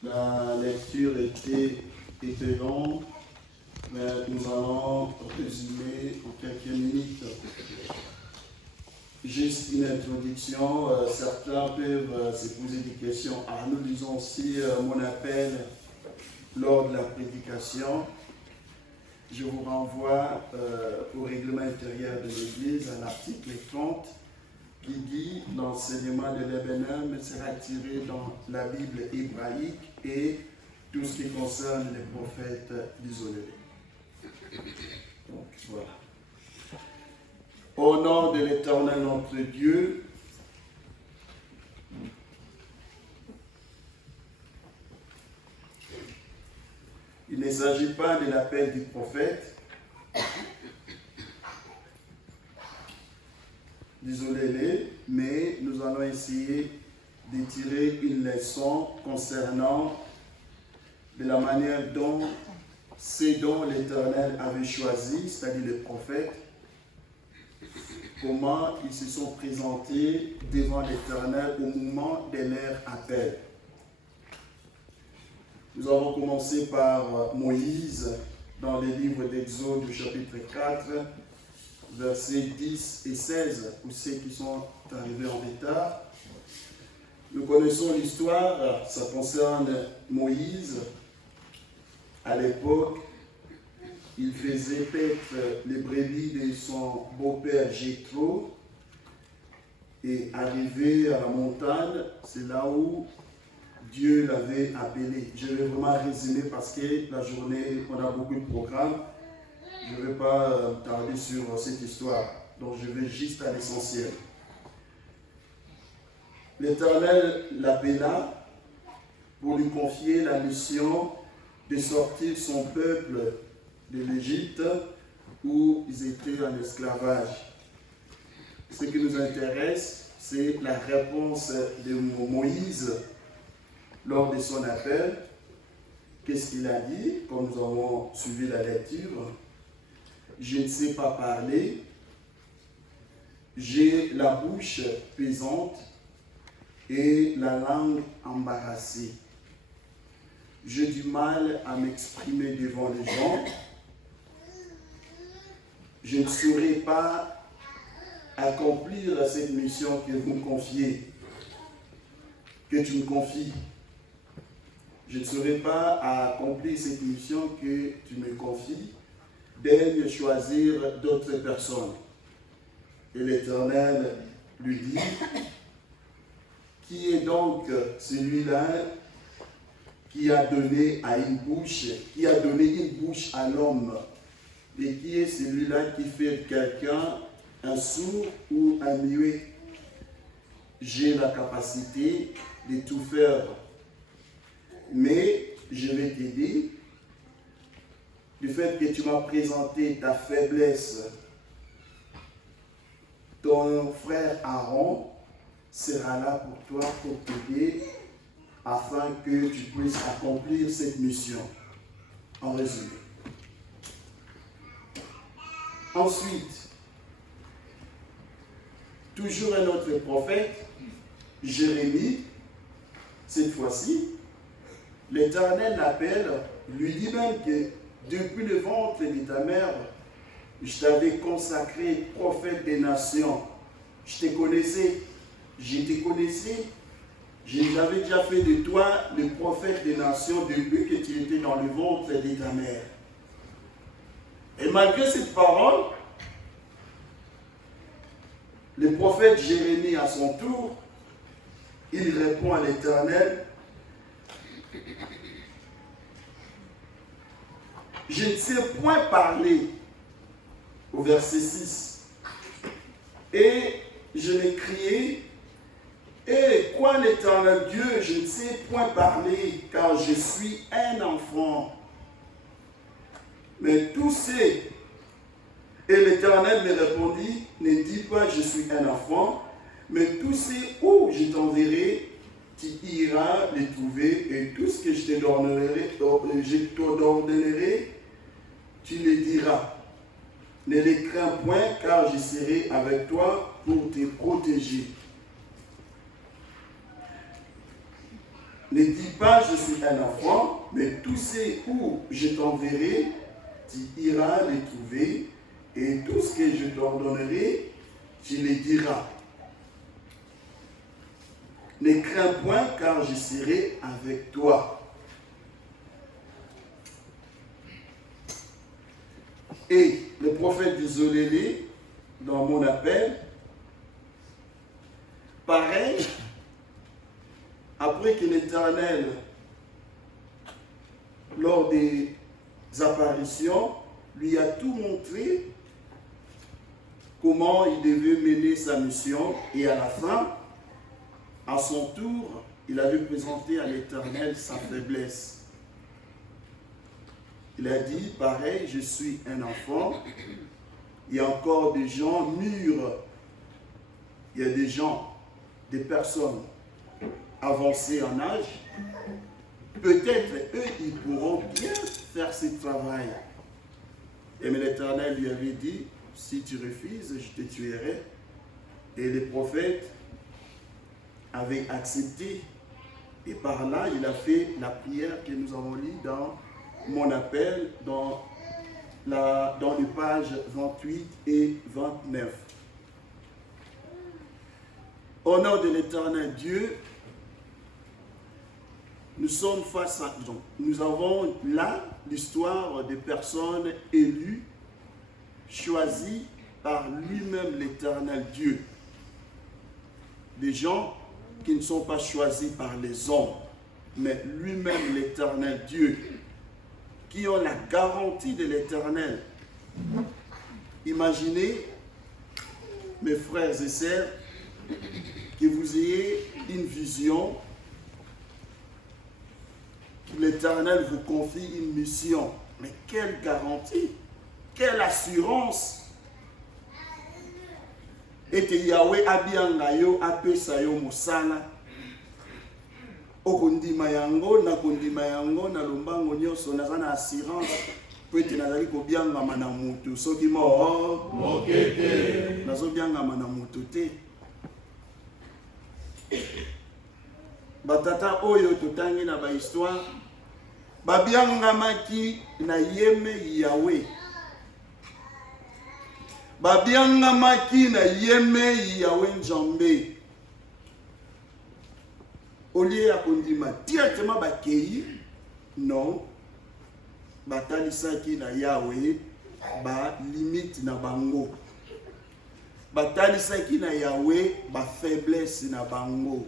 La lecture était longue, mais nous allons résumer en quelques minutes. Juste une introduction, certains peuvent se poser des questions. Ah, nous lisons aussi mon appel lors de la prédication. Je vous renvoie au règlement intérieur de l'Église, à l'article 30, qui dit « L'enseignement de l'Ebenhem sera tiré dans la Bible hébraïque et tout ce qui concerne les prophètes isolés. » Donc, voilà. Au nom de l'Éternel notre Dieu, il ne s'agit pas de l'appel du prophète, désolé, mais nous allons essayer de tirer une leçon concernant de la manière dont ceux dont l'Éternel avait choisi, c'est-à-dire les prophètes, comment ils se sont présentés devant l'Éternel au moment de leur appel. Nous avons commencé par Moïse dans les livres d'Exode du chapitre 4, versets 10 et 16, pour ceux qui sont arrivés en retard. Nous connaissons l'histoire, ça concerne Moïse. À l'époque, il faisait paître les brebis de son beau-père Jéthro, et arrivé à la montagne, c'est là où Dieu l'avait appelé. Je vais vraiment résumer parce que la journée, on a beaucoup de programmes. Je ne vais pas tarder sur cette histoire. Donc je vais juste à l'essentiel. L'Éternel l'appela pour lui confier la mission de sortir son peuple de l'Égypte où ils étaient en esclavage. Ce qui nous intéresse, c'est la réponse de Moïse lors de son appel. Qu'est-ce qu'il a dit, comme nous avons suivi la lecture? Je ne sais pas parler, j'ai la bouche pesante et la langue embarrassée. J'ai du mal à m'exprimer devant les gens. Je ne saurais pas accomplir cette mission que vous me confiez, que tu me confies. Je ne saurais pas accomplir cette mission que tu me confies, daigne choisir d'autres personnes. Et l'Éternel lui dit, qui est donc celui-là qui a donné une bouche à l'homme, et qui est celui-là qui fait de quelqu'un un sourd ou un muet? J'ai la capacité de tout faire, mais je vais t'aider. Du fait que tu m'as présenté ta faiblesse, ton frère Aaron sera là pour toi, pour t'aider, afin que tu puisses accomplir cette mission. En résumé. Ensuite, toujours un autre prophète, Jérémie, cette fois-ci, l'Éternel l'appelle, lui dit même que depuis le ventre de ta mère, je t'avais consacré prophète des nations. Je te connaissais, j'avais déjà fait de toi le prophète des nations depuis que tu étais dans le ventre de ta mère. Et malgré cette parole, le prophète Jérémie, à son tour, il répond à l'Éternel, je ne sais point parler, au verset 6. Et je l'ai crié, et quoi l'Éternel Dieu, je ne sais point parler, car je suis un enfant. Mais tous ces, et l'Éternel me répondit, ne dis pas je suis un enfant, mais tous ces où je t'enverrai, tu iras les trouver, et tout ce que je te donnerai, tu les diras. Ne les crains point, car je serai avec toi pour te protéger. Ne dis pas je suis un enfant, mais tous ceux où je t'enverrai, tu iras les trouver, et tout ce que je t'ordonnerai, tu les diras. Ne crains point, car je serai avec toi. Et le prophète Zolélé, dans mon appel, pareil, après que l'Éternel, lors des apparitions, lui a tout montré comment il devait mener sa mission, et à la fin, à son tour, il avait présenté à l'Éternel sa faiblesse. Il a dit, pareil, je suis un enfant, il y a encore des gens mûrs, il y a des gens, des personnes avancées en âge, peut-être eux, ils pourront bien faire ce travail. Et mais l'Éternel lui avait dit, si tu refuses, je te tuerai. Et les prophètes avaient accepté. Et par là, il a fait la prière que nous avons lue dans mon appel, dans les pages 28 et 29. Au nom de l'Éternel Dieu, nous sommes face à... Donc, nous avons là l'histoire des personnes élues, choisies par lui-même l'Éternel Dieu. Des gens qui ne sont pas choisis par les hommes, mais lui-même l'Éternel Dieu, qui ont la garantie de l'Éternel. Imaginez, mes frères et sœurs, que vous ayez une vision, que l'Éternel vous confie une mission. Mais quelle garantie, quelle assurance! Et que Yahweh abiyanga yo apesa yo mosala. Okundima yango na kundima yango na lombango nyonso nazana assurance po ete nazali kobiangama na mutu soki mokete nazobiangama na mutu te. Batata oyo totangi na bahistoire babiangamaki na yeme Yahweh. Babiangamaki na yeme Yahweh Nzambe. Olie akondima directement bakei, non, batalisaki na Yahweh ba limite na bango. Batalisaki na Yahweh ba faiblesse na bango.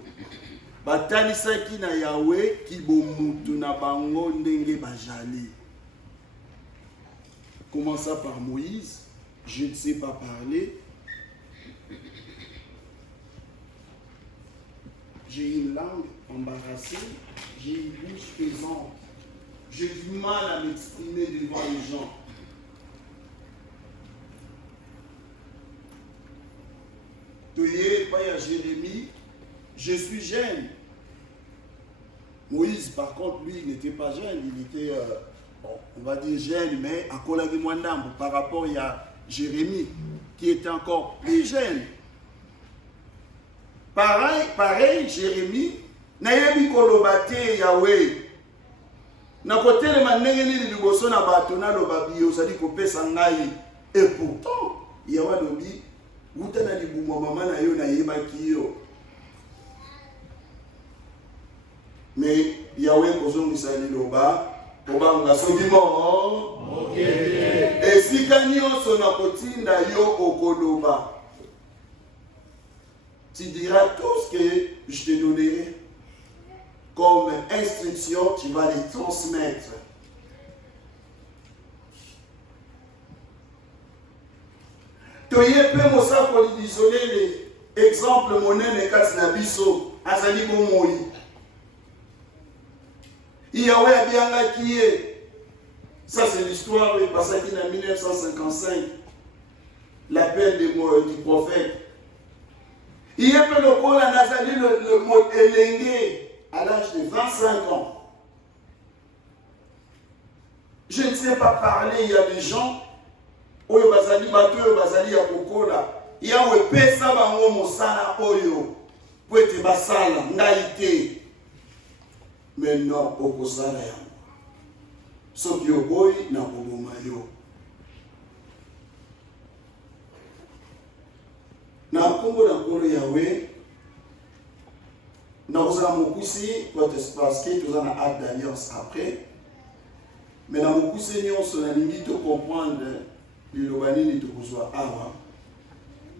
Batalisaki na Yahweh kibomutu na bango ndenge bajali. Commença par Moïse, je ne sais pas parler. J'ai une langue embarrassée, j'ai une bouche pesante. J'ai du mal à m'exprimer devant les gens. Toye, pas à Jérémie, je suis jeune. Moïse, par contre, lui, il n'était pas jeune, il était, on va dire jeune, mais à Kolagi Mwandambo, par rapport à Jérémie, qui était encore plus jeune. Pareil, Jérémie, nayebi kolobate Yahweh. Na kote le manenge ni liboso na bato na lobabi osali kopesa ngai. Et pourtant, Yahweh lobi, wuta na libumo mama na yo na yebaki yo. Mais Yahweh kozongisa liloba, obanga soki mo. Okay. Et si nyonso na kotinda yo okoloba. Tu diras tout ce que je te donnerai comme instruction, tu vas les transmettre. Toye pe mosa ko isoler les exemples monene katina biso azali ko moi. Yahweh abianga kié. Ça c'est l'histoire passée en 1955. L'appel du prophète. Il est peu le col à Nazali le mot élengué à l'âge de 25 ans. Je ne sais pas parler, il y a des gens, Oyo Bazali Bato, Bazali Yakokola, il y a un pesa bango mosala Oyo, pour être basala, naïté. maintenant okosala yango soki oboyi na koboma yo na kombo na nkolo yawe nakozala mokusi parce que toza na acte d'alliance après mais na mokusi nyonso nalingi tocomprendre liloba nini tokozwa awa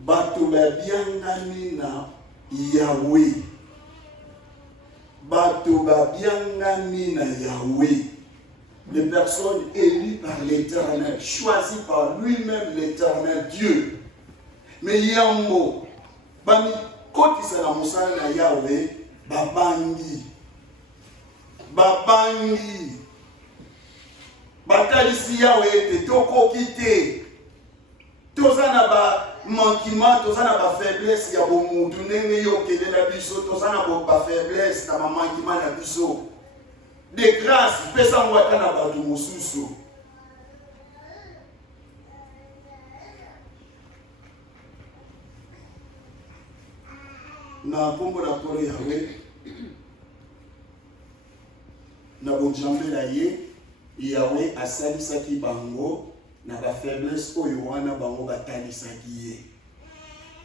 bato babiangani na Yahweh bato babiangani na Yahweh, les personnes élues par l'Éternel, choisies par lui-même l'Éternel Dieu. Mais yango bami kotisa na mosala na Yahweh babangi batalisi Yahweh te tokoki te toza na ba manquement toza na ba faiblesse ya bomutu ndenge yo kelela biso toza na ba faiblesse na manquement na biso de grâce pesa ngwata na bato mosusu na kombo na kolo Yahweh na bonjambe na ye Yahweh asalisaki bango na ba faiblesse oyo wana bango batalisaki ye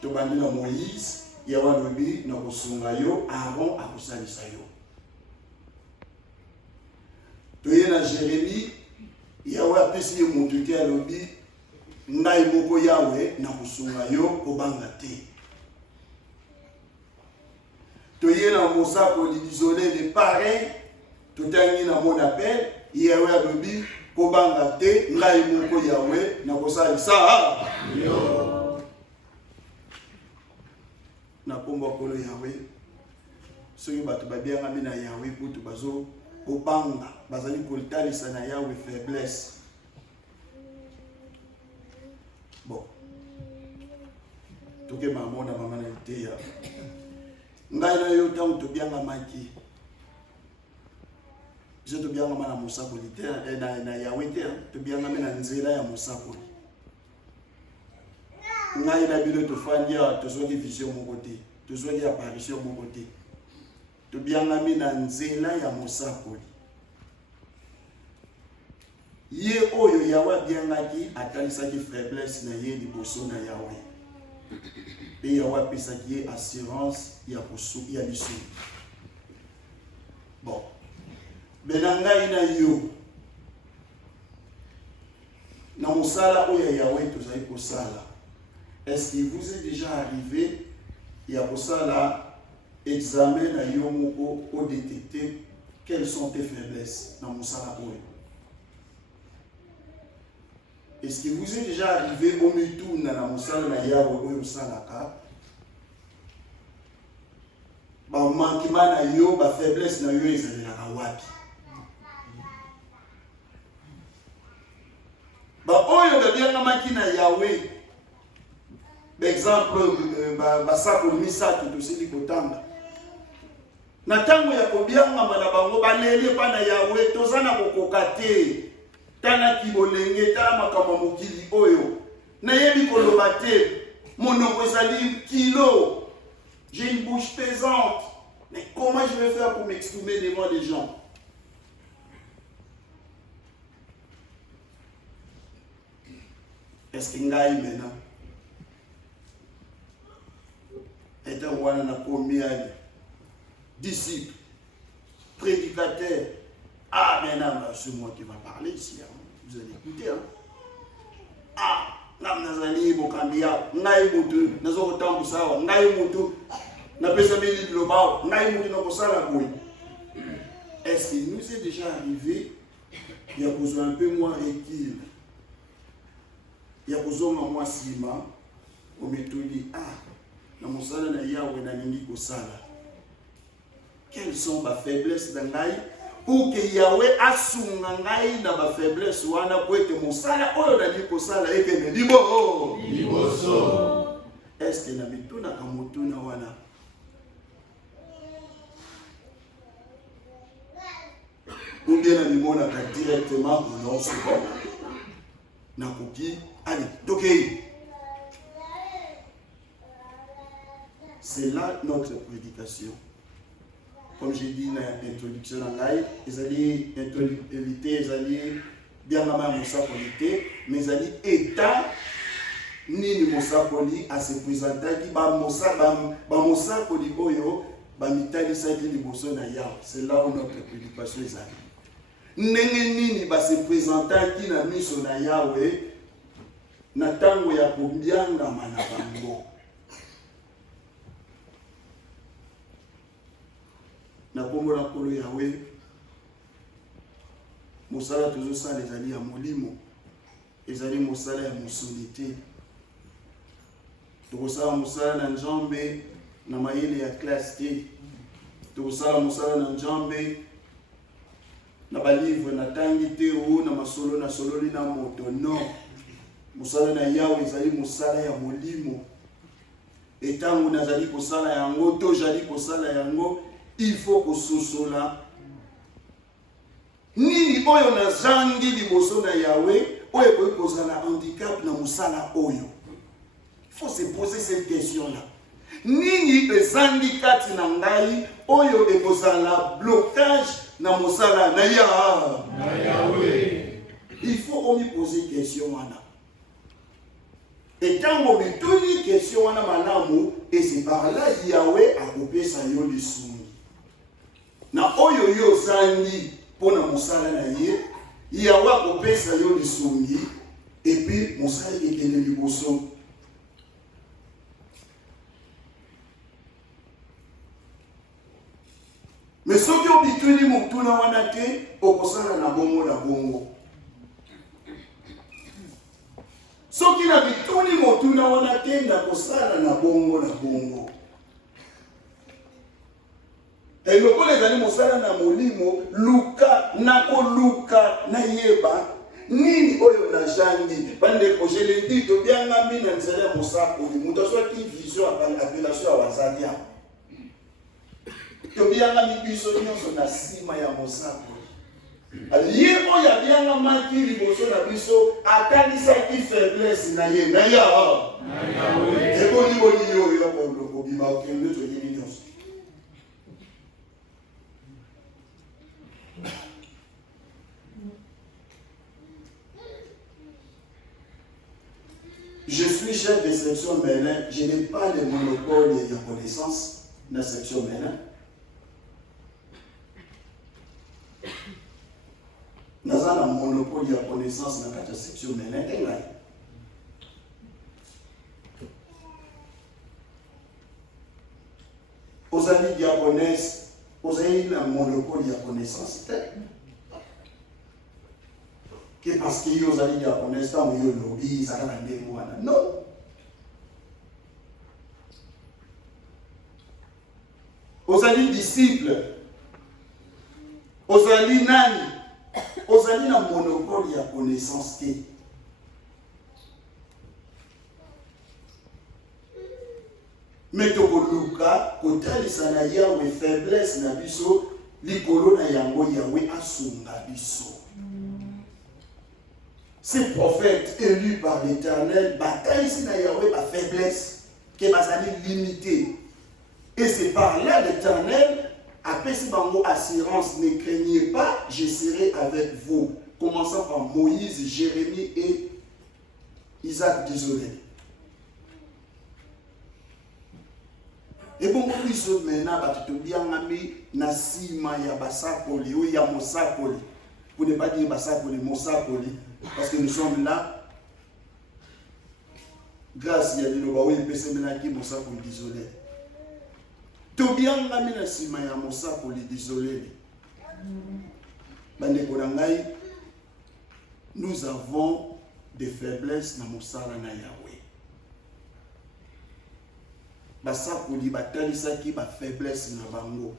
tobandi na Moïse Yahweh lobi na kosunga yo Aaron akosalisa yo toye na Jérémie Yahweh apesi ye motu te alobi ngai moko Yahweh na kosunga yo kobanga te toye na mosakoli isolé de pareil totangi na mon appel Yahweh alobi kobanga te ngai moko Yahweh na kosalisa yo na kombo kolo Yahweh soki bato babiangami na Yahweh putu bazo kobanga bazali kotalisa na Yahweh faiblesse bon toke mamona mama na teya ngai na yo tango tobiangamaki je tobiangama na mosakoli te na Yahweh te tobiangami na nzela ya mosakoli ngai na bino tofandi awa tozwaki vision moko te tozwaki apparition moko te tobiangami na nzela ya mosakoli ye oyo Yahweh abiangaki atalisaki faiblesse na ye liboso na Yahweh pe Yahweh apesaki ye assurance ya biso bon bena ngai na yo na mosala oyo Yahweh tozali kosala. Est-ce qu'il vous est déjà arrivé ya kosala examen na yo moko o détecter quelles sont tes faiblesses dans mosala oyo? Est-ce qu'il vous est déjà arrivé au mitou na mosala na Yahweh oyo salaka ba manquement na yo ba faiblesse na yo ezalaka wapi? Ba oyo babiangamaki na Yahweh exemple basakoli misato tosili kotanga na tango ya kobiangama na bango baleli epa na Yahweh toza na kokoka te tana kibolenge tala makambo mokili oyo nayebi koloba te monoko ezali kilo j'ai une bouche pesante mais comment je vais faire pour m'exprimer devant les gens? Est-ce que ngai maintenant étant wana na combien disciples, prédicateurs? Ah maintenant c'est moi qui va parler ici, hein. Vous allez écouter, hein. Ah nam nazali bokambia ngai mutu nazo kotambu sawa ngai mutu na pesa bili global ngai mutu na kosala boy. Est-ce qu'il nous est déjà arrivé il y a besoin un peu moins recul? Il y a besoin moi sima au méthode ah na mosala na Yahweh na lingi kosala. Quelles sont ma faiblesses dans ngai pour que Yahweh asunga ngai na ba faiblesse wana pour que mosala oyo na lingi kosala ekene liboso. Est-ce que na bituna kamotuna wana ou bien na limona ka directement non c'est bon na koki allez tokei. C'est là notre prédication. comme j'ai dit dans l'introduction, ils allaient éviter, ils allaient bien la même qualité, mais ils allaient état ni mosakoli à se présenter qui ba mosakoli oyo ba mitali sa ki liboso na ya. C'est là où notre prédication est allée. Ndenge nini ba se présenter qui na miso na Yahweh na tango ya kombianga mana bango. Na kombo na kolo Yahweh mosala toujours ça les alliés à molimo ezali mosala ya mosolité tokosala mosala na nzambe na mayele ya classe te tokosala mosala na nzambe na balivre na tangi te o na masolo na sololi na moto non mosala na Yahweh ezali mosala ya molimo etango nazali kosala yango to jali kosala yango il faut kososola nini oyo na zangi liboso na Yahweh oyo koyi kozala handicap na mosala oyo. Il faut se poser cette question là. Nini ezangi kati na ngai oyo ekozala blocage na mosala na Yahweh. Il faut on me poser question wana. Et tango bituni question wana malamu et c'est par là Yahweh akopesa yo lisungi. Na oyo yo zangi pona mosala na ye Yahweh akopesa yo lisungi et puis mosala ekende liboso. Mais soki obituni mutuna wana te okosala na bongo na bongo. Soki na bituni mutuna wana te ndakosala na bongo na bongo. Et lokola ezali mosala na molimo luka nako luka na yeba nini oyo na jangi bande ko je le dis to bianga mi na nzela ya mosako muto so ki vision appellation ya wazadia to bianga mi biso nyonso na sima ya mosako ye oyo abianga maki liboso na biso akanisa ki faiblesse na ye na Yahweh eboni boni yo yo ko bima okende to yini nyonso. Je suis chef de section Mélin, je n'ai pas le monopole de connaissance dans la section Mélin. Nous avons un monopole de connaissance dans la section Mélin. Aux amis diaconesse, aux amis un monopole de connaissance. Que parce qu'il y a des gens qui connaissent tant que lobby, ça va aller moi. Non. Aux amis disciples, aux amis nani, aux amis un monopole de connaissance. Mais toko luka, kotali sana Yahweh faiblesse na biso, likolo na yango Yahweh asunga biso. Ces prophètes élus par l'Éternel bataillent ici dans Yahweh par faiblesse, qui est limitée. Et c'est par là l'Éternel a passé par mot assurance, ne craignez pas, je serai avec vous. Commençant par Moïse, Jérémie et Isaac désolé. Et bon, nous sommes maintenant, na sima ya basakoli ou ya mosakoli. Pour ne pas dire basakoli, mosakoli. Parce que nous sommes là, grâce à Yahweh, il peut se mettre qui Mossa pour l'isoler. Tout bien, la minasima ya Mossa pour l'isoler. Nous avons des faiblesses dans Mossa na Yahweh. Basa pour li batalisa qui ba faiblesse na bango.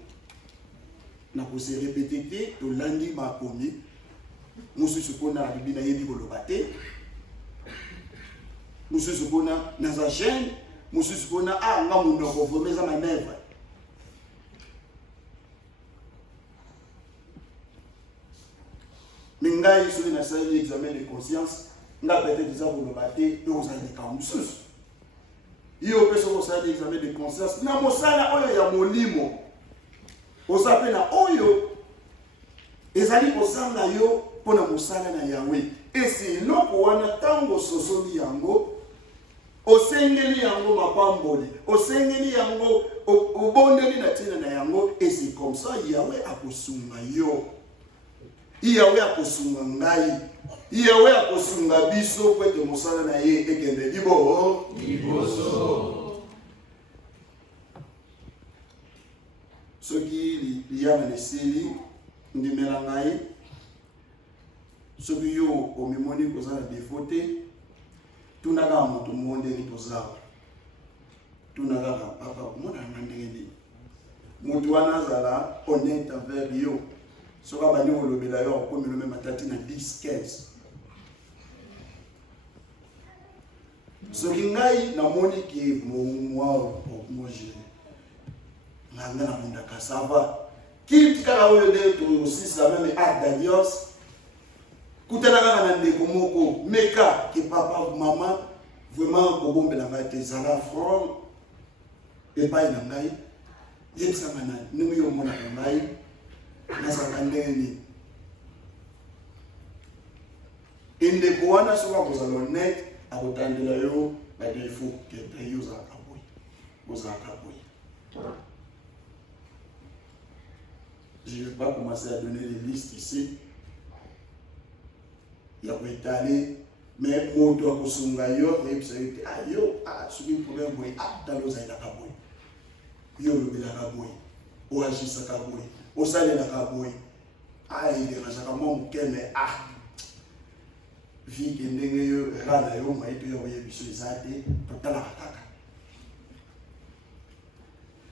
Na ko se répéter to lundi ma komi. Mususu kona bibina yebi kolobate mususu kona naza jeune mususu kona nga muno ko vomeza manevre mingai soli na sali examen de conscience nga peut-être déjà kolobate to ozali ka mususu yo peso ko sali examen de conscience na mosala oyo ya molimo oza na oyo ezali kozanga yo pona mosala na Yahweh. Esi eloko wana tango sosoli yango osengeli yango mapamboli, osengeli yango obondeli na tina na yango, et c'est comme ça Yahweh akosunga yo, Yahweh akosunga ngai, Yahweh akosunga biso po ete mosala na ye ekende liboso. Soki liyana nesili ndimela ngai, soki yo omimoni kozala defote, tunaka moto mondeli tozala. Tunaka papa mona ndenge moto wana azala honnête avec yo. Soka bani olobela yo akomelo même matati na 10-15. Soki ngai namoni ki moje nganga na munda kasava ki tikala oyo de to sisa même Danios kutana kaka na ndeko moko meka ki papa maman vraiment kobombela ngai te zala from epai na ngai yebisanga na ndenge yo mona na ngai nasaka ndenge nini indeko wana soka kozala honnête akotandela yo badefo kete yo ozalaka boye. Je ne vais pas commencer à donner les listes ici. Il y a étalé, mais mon doigt pour son gaillot, et puis ça a été ayo, celui qui pouvait boire, dans l'eau, ça a kaboy. Yo le la kaboy, ou agis sa kaboy, ou salé la kaboy. Il est rachaka mon mais vie qui est née, rana yo, mais puis yo, il y a des total à kaka.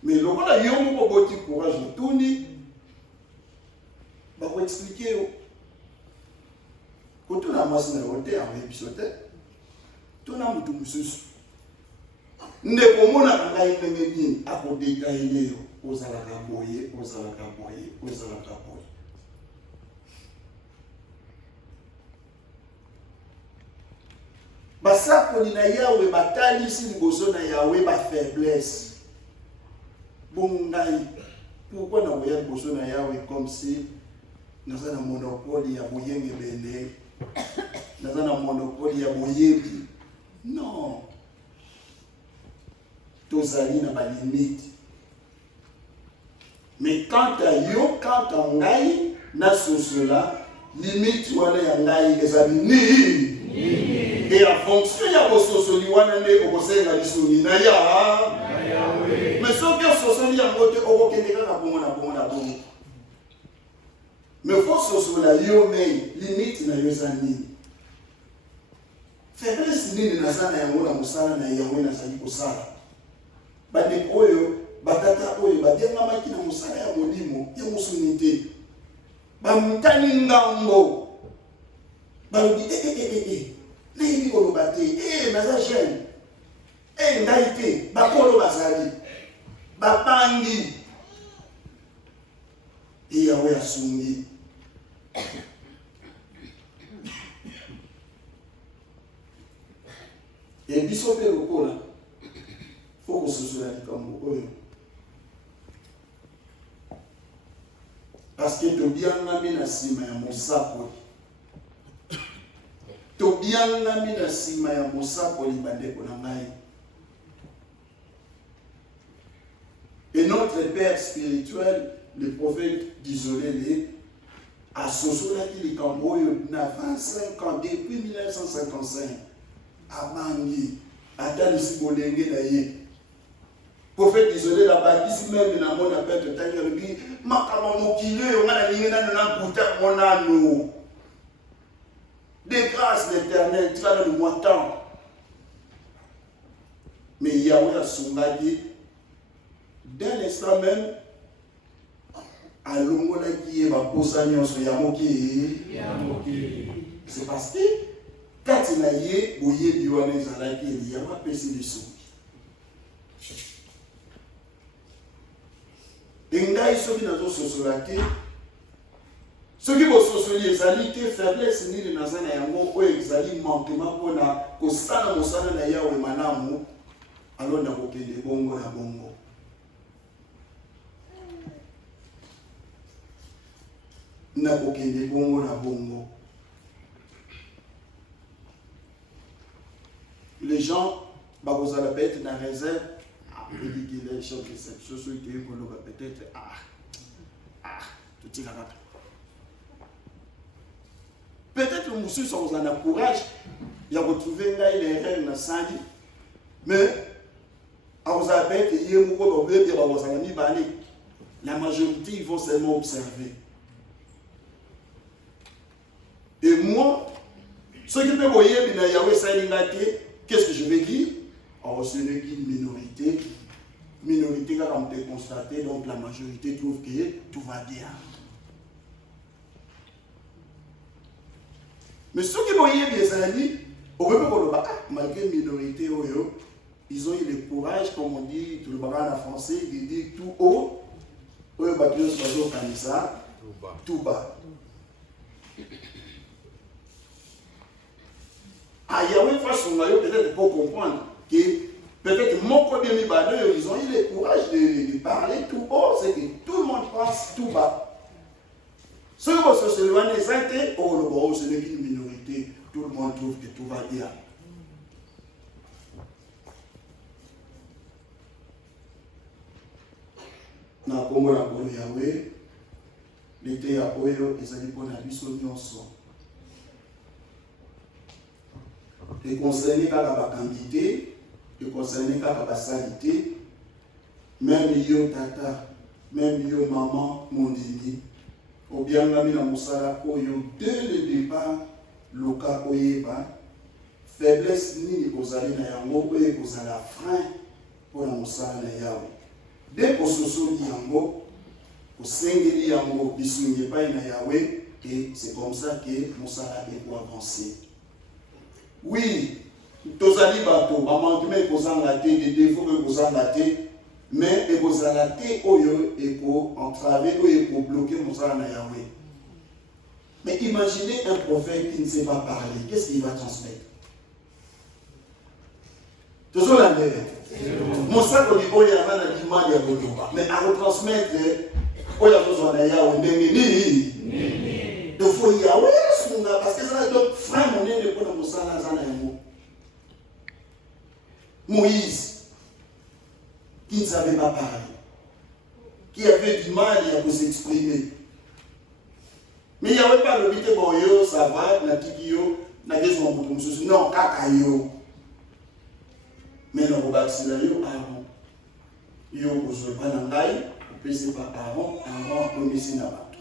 Mais le roi a eu un petit courage de tourner. Pour expliquer, quand on a massé la hauteur, on a épisodé, tout n'a pas de soucis. Ne pouvons pas aller à côté de aux alakaboye, aux alakaboye, aux alakaboye. Basa koni na Yahweh batali si liboso na Yahweh ba faiblesse. Bon ngai, pourquoi na voya liboso na Yahweh comme si naza na monopole ya boyenge bende, naza na monopole ya boyebi? Non. Tozali na ba limite. Mais quant à yo, quant à ngai, na sosola, limite wana ya ngai ezali ni. Et en fonction ya bososoli wana ne okosenga lisuni na Yahweh. Mais soki ososoli yango te okokende kaka bongo na bongo na bongo. Mais faut sosola yo mei limite na yo eza nini? Faiblesse nini naza na yango na mosala na Yahweh nazali kosala? Bandeko oyo batata oyo babengamaki na mosala ya molimo ya mosuni te, bamutani ngambo balobi nayebi koloba te, naza jeune, ngai te, bakolo bazali bapangi Yahweh asungi. Et biso pe lokola faut kososola likambo oyo, parce que tobiangami na nsima ya mosakoli, tobiangami na nsima ya mosakoli bandeko na ngai. Et notre père spirituel, le prophète d'Isolé, a sosolaki likambo oyo na 25 ans depuis 1955 abangi atalisi bolenge na ye. Prophète isolé la bâtisse même na mon appel de Tanya lui makama mokile on a ligne na buta monano de grâce d'Éternel tu vas le mois temps. Mais Yahweh a songadi dès l'instant même à longola qui est ma posagnon sur Yamoki. C'est parce que quand il a yé boye diwane zalaki il y a pas pesé du sou. Engai soki nazo sosolaki soki bo sosoli ezali te faiblesse nini naza na yango oyo ezali manquement mpona kosala mosala na Yahweh malamu, alors na kokende bongo na bongo. na kokende bongo na bongo. Les gens, vous allez peut-être dans la réserve, vous dites qu'il est chose de cette société, vous l'avez peut-être, tout est là. Peut-être que monsieur, ça vous en a courage, il a retrouvé les rêves dans Sandy, mais vous avez peut-être, la majorité, ils vont seulement observer. Et moi, ceux qui peuvent voir Yahweh Saïlingate, qu'est-ce que je vais dire? Alors, ce n'est qu'une minorité. Minorité, quand on peut constater, donc la majorité trouve que tout va bien. Mais ceux qui voient les amis, on peut pas malgré la minorité, ils ont eu le courage, comme on dit, tout le bagage en français, de dire tout haut, tout bas. Yahweh façon peut-être pour comprendre que peut-être mon premier ils ont eu le courage de parler tout haut, c'est que tout le monde pense tout bas. Ceux qui se éloignent des actes, ce n'est qu'une minorité, tout le monde trouve que tout va bien. Na Congo na Congo Yahweh, l'été à Oyo, ils allaient pour la biso nyonso. Et concerné par la quantité, et concerné par la salité, même yo tata, même yo maman, mondini, ou bien la mina musala Oyo, dès le départ, loka oyeba, faiblesse ni kozali na yango, oye kozala frein pour la musala na Yahweh. Dès que ce soit yango, au sengeli yango, bisunye pa na Yahweh, et c'est comme ça que musala peut avancer. Oui, tozali bato, amendement ekozanga te, des défauts ekozanga te, mais ekozala te oyo eko entraver, oyo eko bloquer musala na Yahweh. Mais imaginez un prophète qui ne sait pas parler, qu'est-ce qu'il va transmettre? Toujours la même. Mon sac dit oyo yana na dimandi ya kotoba, mais à retransmettre oyo tozwana Yahweh ndenge nini? Donc faut Yahweh parce que ça donc frère mon est pour le musala zana yango. Moïse qui ne savait pas parler, qui avait du mal à s'exprimer. Mais il n'y avait pas le bité bon yo, ça va, na kikio, na question pour monsieur. Non, kaka yo. Mais le robaxi là yo avant. Yo ko pas na ngai, peut c'est pas avant commission na bato.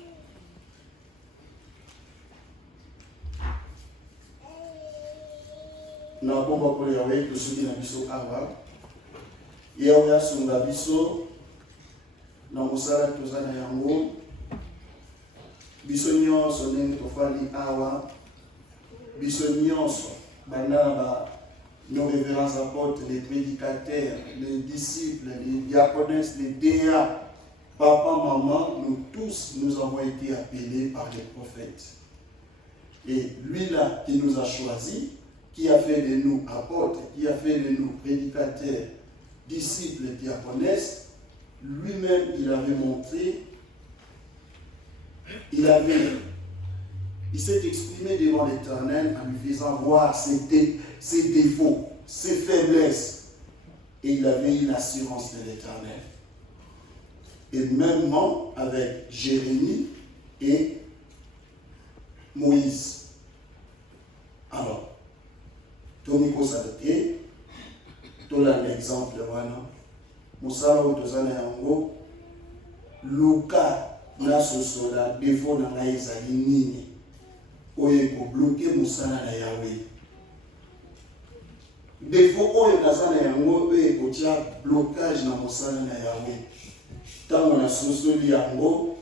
Na komba ko Yahweh to soki na biso awa. Yahweh asunga biso na musala tozana yango. Biso nyonso ndenge tofali awa. Biso nyonso bana nos révérends apôtres, les prédicateurs, les disciples, les diaconesses, les DA, papa, maman, nous tous, nous avons été appelés par les prophètes. Et lui-là qui nous a choisis, qui a fait de nous apôtres, qui a fait de nous prédicateurs, disciples, diaconesses, lui-même, il avait montré, il s'est exprimé devant l'Éternel en lui faisant voir ses défauts, ses faiblesses. Et il avait eu l'assurance de l'Éternel. Et même avec Jérémie et Moïse. Alors, Tomiko Sadeke, tu as l'exemple, voilà. Moussa Otozana Yango, Luka, Nasosola, défaut dans la Ezali oye ko bloquer musala na Yahweh. Défaut oye nazana yango oye ko tia blocage na musala na Yahweh. Tango na sosoli yango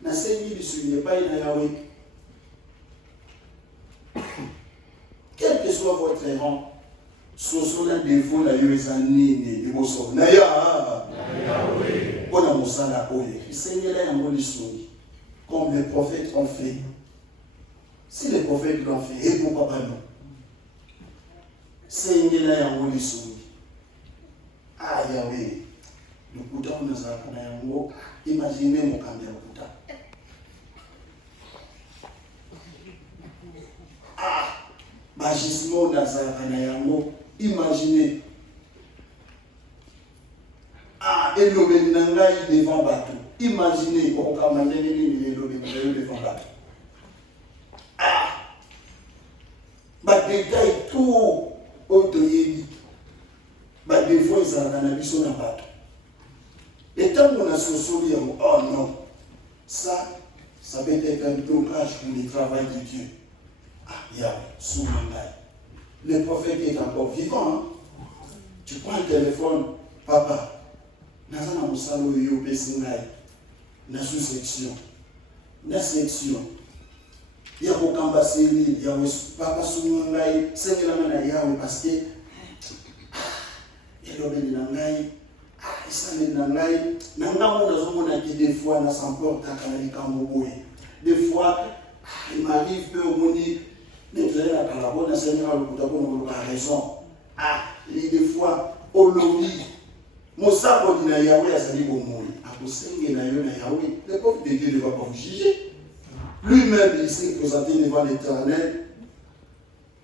na sengi bisunye pa na Yahweh. Quel que soit votre rang, sosola défaut na yo ezani ni boso na Yahweh. Pona musala oye. Seigneur yango lisungi comme les prophètes ont fait. Si les prophètes l'ont fait, et pourquoi pas non? C'est une yango lisuni. Ah Yahweh, le kuta nous a yango. Imaginez mon caméra kuta. agissement nazaraka na yango. Imaginez. Ah, elobeli na ngai devant bato. Imaginez okamande nini elobeli na yo devant bato. Ah, ba détail tout otoyebi. Ba défaut ezalaka na biso na bato. Et tant qu'on a sosoli yango, oh non, ça peut être un blocage pour le travail de Dieu. Ah, Yahweh, Soumangai. Le prophète est encore vivant. Hein? Tu prends le téléphone, papa. Naza na musalo yo pesingai. Na sous-section. Na section. Ya ko kambaseli, ya papa Soumangai, sengela na Yahweh parce que elobeli na ngai, isaleli na ngai, na ngambo nazomona ki des fois na s'emporte kana likambo boye. Des fois, il m'arrive que on dit mais tu as la calabone, na sengela lokuta ko na raison. Ah, des fois au lobby Mosako na Yahweh azali bomoi. Akosenge na yo na Yahweh. Le peuple de Dieu ne va pas vous juger. Lui-même, il s'est présenté devant l'Éternel.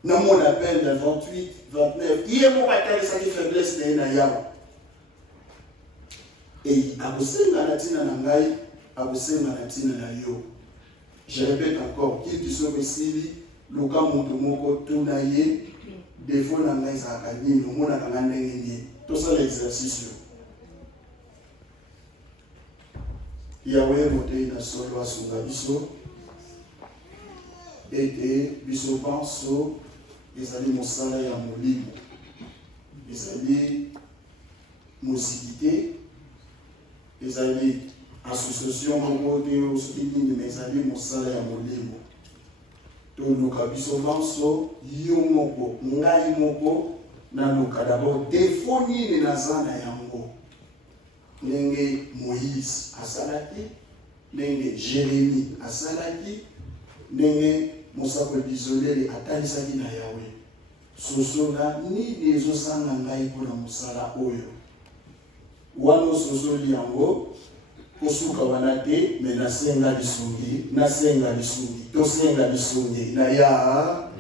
Dans mon appel dans 28, 29, il y a mon bataille, ça qui faiblesse de Yahweh. Et akosenga na tina na ngai, akosenga na tina na yo. Je répète encore, qu'il te sauve ici, loka moto moko tuna ye, défaut na ngai za akadini, omona kanga ndenge ndenge. Tout ça l'exercice. Yahweh moté na solo asunga biso ete biso banso ezali mosala ya molimo ezali mosikité ezali association moko te soki nini mais ezali mosala ya molimo toluka biso banso yo moko ngai moko naluka d'abord défaut nini naza na yango ndenge Moïse asalaki, ndenge Jérémie asalaki, ndenge mosako bizolele atalisaki na Yahweh. Sosonga nini ezosanga ngai mpona mosala oyo. Wana sosoli yango kosuka wana te, me nasenga lisungi, tosenga lisungi na Yahweh.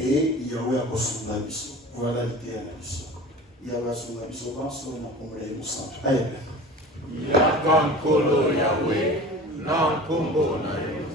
Et Yahweh akosunga biso. Voilà l'idée na biso. Yahweh asunga biso banso na kombo ya Yesu. Amen. Yakankolo Yahweh na kombo na yo.